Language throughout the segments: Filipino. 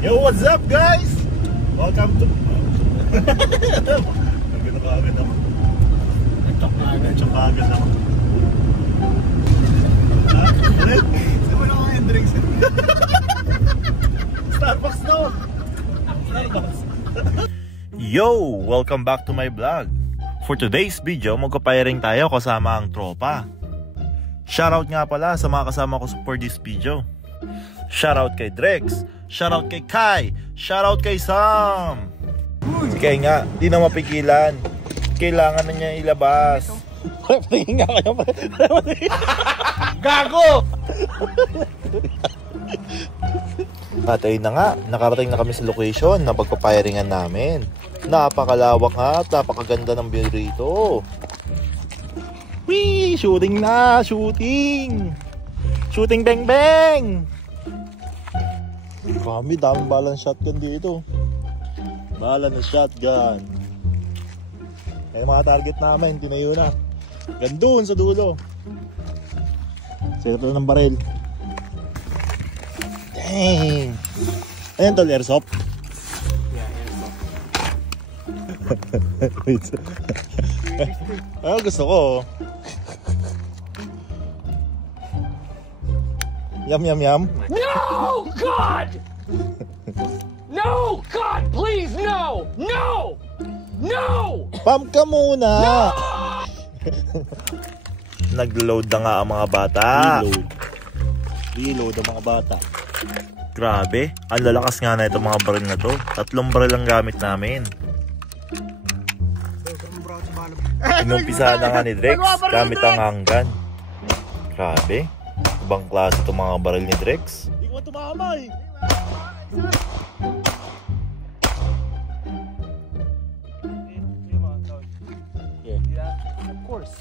Yo, what's up guys? Welcome to... Nagano ka agad ako. Nagchok ka agad ako. Saan na kayo drinks? Starbucks no! Starbucks. Yo! Welcome back to my vlog. For today's video, magka-firing tayo kasama ang tropa. Shoutout nga pala sa mga kasama ko for this video. Shoutout kay Drex, shoutout kay Kai, shoutout kay Sam. Si Kai nga, di na mapigilan. Kailangan na niya ilabas. Tingin nga kayo. Gago! At ayun na nga, nakarating na kami sa location na pagpapiringan namin. Napakalawak nga at napakaganda ng view rito. Wee! Shooting na! Shooting! Shooting bang bang! Kami, daming balang shotgun dito. Bala na shotgun. Ay mga target namin, tinayo na. Gandun sa dulo. Set na ng baril. Dang! Ayan tol, airsoft? Yeah, airsoft. Ah, gusto ko. Yum yum yum. No, God! No, God, please, no! No! No! Pump ka muna! No! Nag-load na nga ang mga bata. Reload ang mga bata. Grabe, ang lalakas nga na itong mga baril na to. 3 baril ang gamit namin. Inumpisa na nga ni Drex gamit ang hanggan. Grabe, ibang klase itong mga baril ni Drex. Hindi ko tumamay.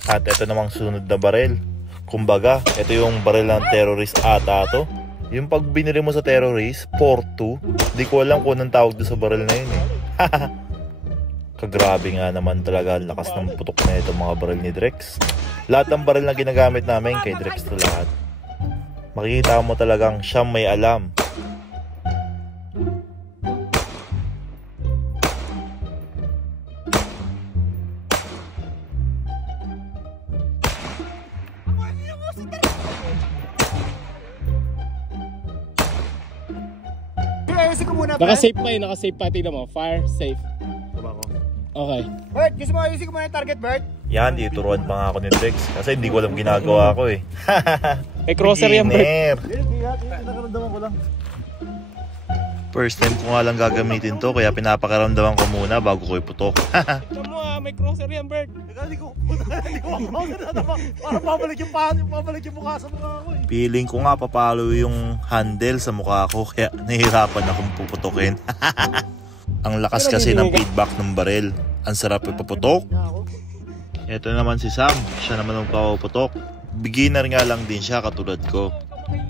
At ito namang sunod na baril. Kumbaga, ito yung baril ng terrorist ata to. Yung pag binili mo sa terrorist, 4-2. Di ko alam kung anong tawag doon sa baril na yun eh. Kagrabe nga naman talaga ang lakas ng putok na itong mga baril ni Drex. Lahat ng baril na ginagamit namin kay Drex to lahat. Makikita mo talagang siyang may alam. Naka-safe pa yun, naka-safe pa. Tignan mo, fire, safe. Okay. Bert, gusto mo ayusin ko muna yung target, Bert? Yan, ituruan pa nga ako ni Drex. Kasi hindi ko alam ginagawa ko eh. May crosser yan, Bert. First time ko nga lang gagamitin to, kaya pinapakaramdaman ko muna bago ko iputok. Tignan mo may crosser yan, Bert. Hindi ko para pabalik yung mukha sa mukha ko eh. Feeling ko nga papalo yung handle sa mukha ko, kaya nahihirapan akong puputokin. Ang lakas kasi ng feedback ng baril. Ang sarap ipaputok. Ito naman si Sam, siya naman ang papuputok. Beginner nga lang din siya katulad ko.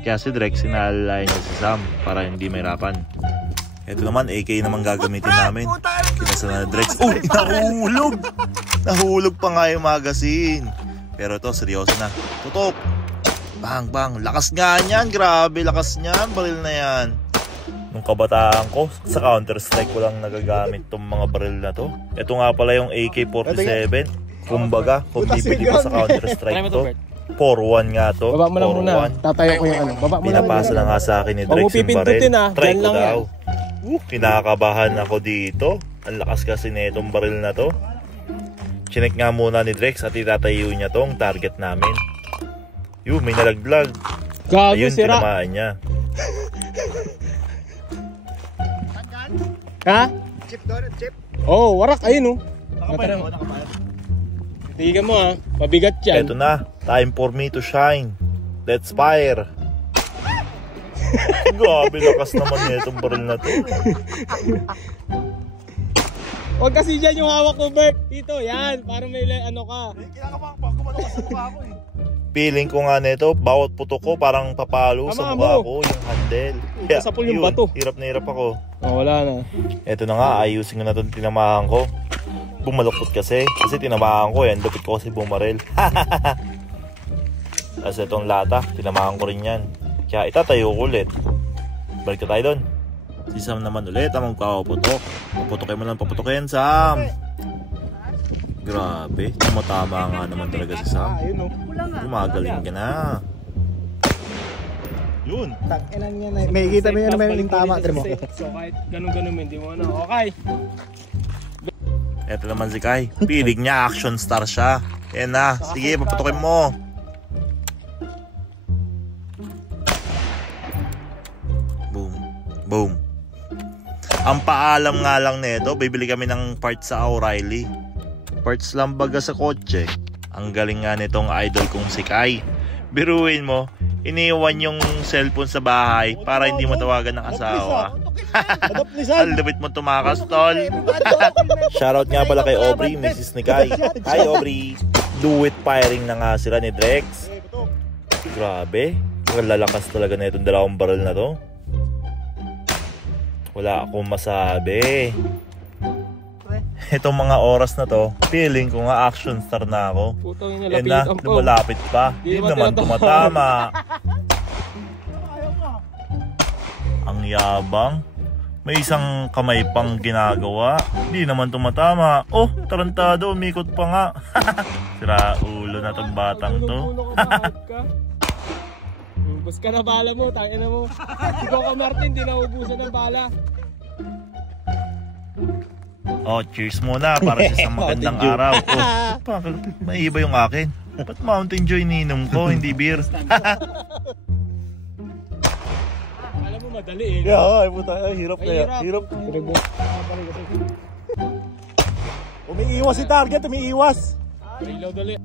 Kaya si Drex sinalalayan niya si Sam para hindi mahirapan. Ito naman AK naman gagamitin namin. Kinasa na Drex. Oh, nahulog! Nahulog pa nga yung magazine. Pero ito seryoso na. Putok! Bang bang! Lakas nga niyan! Grabe lakas niyan! Baril na yan. Nung kabataan ko, sa Counter-Strike ko lang nagagamit tong mga baril na to. Ito nga pala yung AK-47. Kumbaga, kung bibili pa sa Counter-Strike to, 4-1 nga to. Baba mo lang muna. Tatayo ko yung ano. Baba mo lang. Pinapasa na nga sa akin ni Drex yung baril. Try ko daw. Kinakabahan ako dito. Ang lakas kasi na itong baril na to. Chinek nga muna ni Drex at itatayo niya tong target namin. Yun, may nalaglag. Gago, ayun, sira. tinamaan niya. Ha? Chip doon, chip. Oh, warak. Ayun oh. Nakapayan. Tigan mo ha. Mabigat yan. Eto na. Time for me to shine. Let's fire. Grabe, lakas naman nitong baril na to. Huwag kasi dyan yung hawak ko, Bert. Dito, yan. Para may ano ka. Kinakabahan pa ako ka sa mukha ko eh. Feeling ko nga nito, bawat putok ko parang papalo sa mukha ko yung handle. Kaya, Sasapol yung bato. Hirap na hirap ako. Oh, wala na. Eto na nga, ayusin ko na itong tinamahan ko. Bumalukot kasi tinamahan ko yan. Lupit ko kasi bumaril. Tapos itong lata, tinamahan ko rin yan. Kaya itatayo ko ulit. Balik tayo doon. Si Sam naman ulit ang magpapaputok. Paputokin mo lang, paputokin, Sam. Grabe, tumatama nga naman talaga si Sam. Gumagaling ka na. Yun. Takinan niya na. May kita mo yan naman yung tama. Mo. So kahit ganun-ganun hindi mo ano. Okay. Eto naman si Kai. Pilig niya, action star siya. Yan na. Sige, paputokin mo. Boom. Boom. Ang paalam nga lang nito, bibili kami ng parts sa O'Reilly. Parts lang baga sa kotse. Ang galing nga nitong idol kong si Kai. Biruin mo, iniwan yung cellphone sa bahay para hindi matawagan ng asawa. Ang lupit mo tumakas, tol. Shoutout nga pala kay Aubrey, Mrs. ni Kai. Hi Aubrey. Do it firing na nga sila ni Drex. Grabe, ang lalakas talaga na itong dalawang barrel na to. Wala akong masabi. Itong mga oras na to, feeling ko nga action star na ako. Yan na, lumalapit pa. Hindi naman tumatama. Ang yabang. May isang kamay pang ginagawa. Hindi naman tumatama. Oh, tarantado, umikot pa nga. Sira ulo na tong batang to. Ubus ka na bala mo, tangina mo. Ikaw ka Martin, di na ubusan ng bala. Oh, cheers muna para sa isang magandang araw. Oh, maiba yung akin. Ba't Mountain Dew ininom ko, hindi beer? Alam mo madali eh. Yeah, ay puta, ay hirap kaya. Hirap. Umiiwas si target, umiiwas. Reload dali.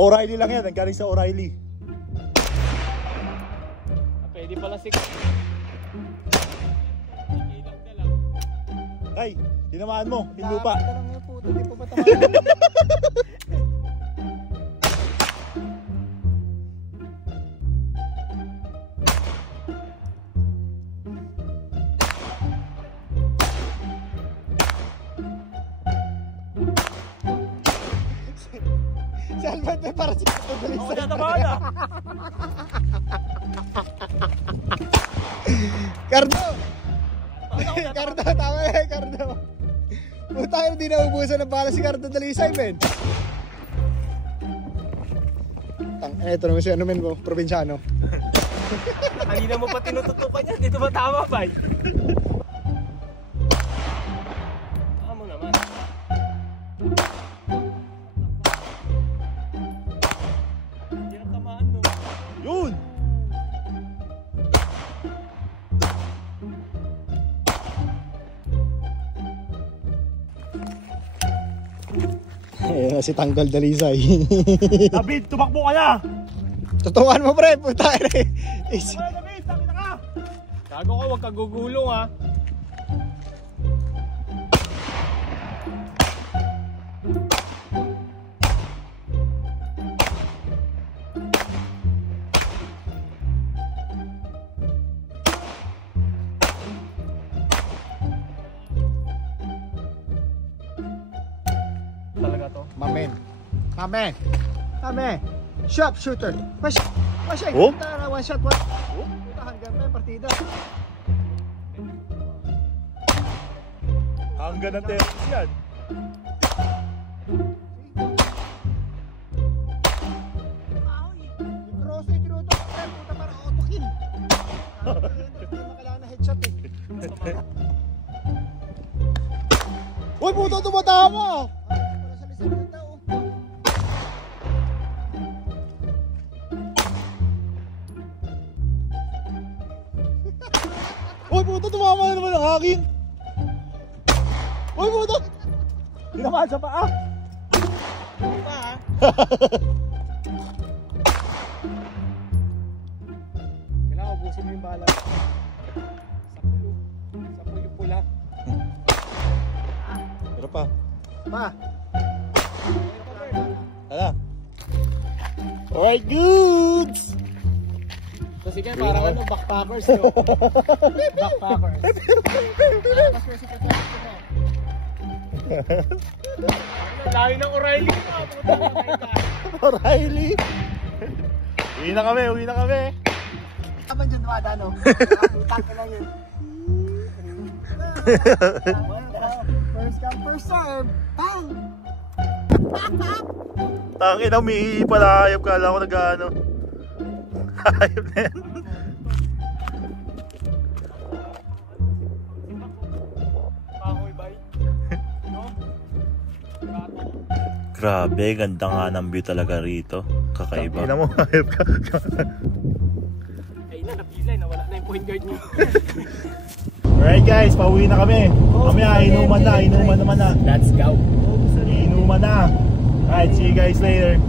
O'Reilly lang yan, galing sa O'Reilly. Pwede pala si Ay, tinamaan mo, pinlupa. Si Albert may para si Pagdalisay. Oo, natamaan na. Cardo! Cardo, tama eh, Cardo. Puta kayo, di naubusan ng bala si Cardo Dalisay, men. Eto naman si ano men mo, probinsyano. Kanina mo pa tinututukan yan, dito ba tama ba? Amo naman. Hindi na tamaan no. Yun! Ayan na si Tanggal Dalisay. David, tumakbo ka na! Tutukan mo pre, puta eh. David, sakita ka! Gago ka, huwag kang gugulong ha. Talaga to? Mamen. Mamen. Mamen. Sharp shooter. Masya. Oh? One shot. One. Puta hanggang pa yung partida. Hanggang ng terrace yan. Yung cross yung tinutok. Puta parang auto kill. Hindi makailangan na headshot eh. Uy puta tumatama. Para sa lisan ng tao. Uy puta tumama na naman ang akin. Uy puta. Tinamaan sa paa. Pa kailangan ubusin mo yung bala. Sa pulo pula. Pero pa. Pa. Hala. Alright, goods! So sige, parang ano, backpackers no? Backpackers. Layo ng O'Reilly. O'Reilly. Uwi na kami. Kapan dyan dumada, no? Putak ka lang yun. First come, first serve. Bang! Tangin na, umihi pala. Hayop, kala ko nag-ano. Hayop na yan. Grabe, ganda nga ng view talaga rito. Kakaiba. Ina mo, hayop ka. Ay na, napilay. Nawala na yung point guard niyo. Alright guys, pauwi na kami. Kami inuman naman na. Let's go. Inuman na. Alright, see you guys later.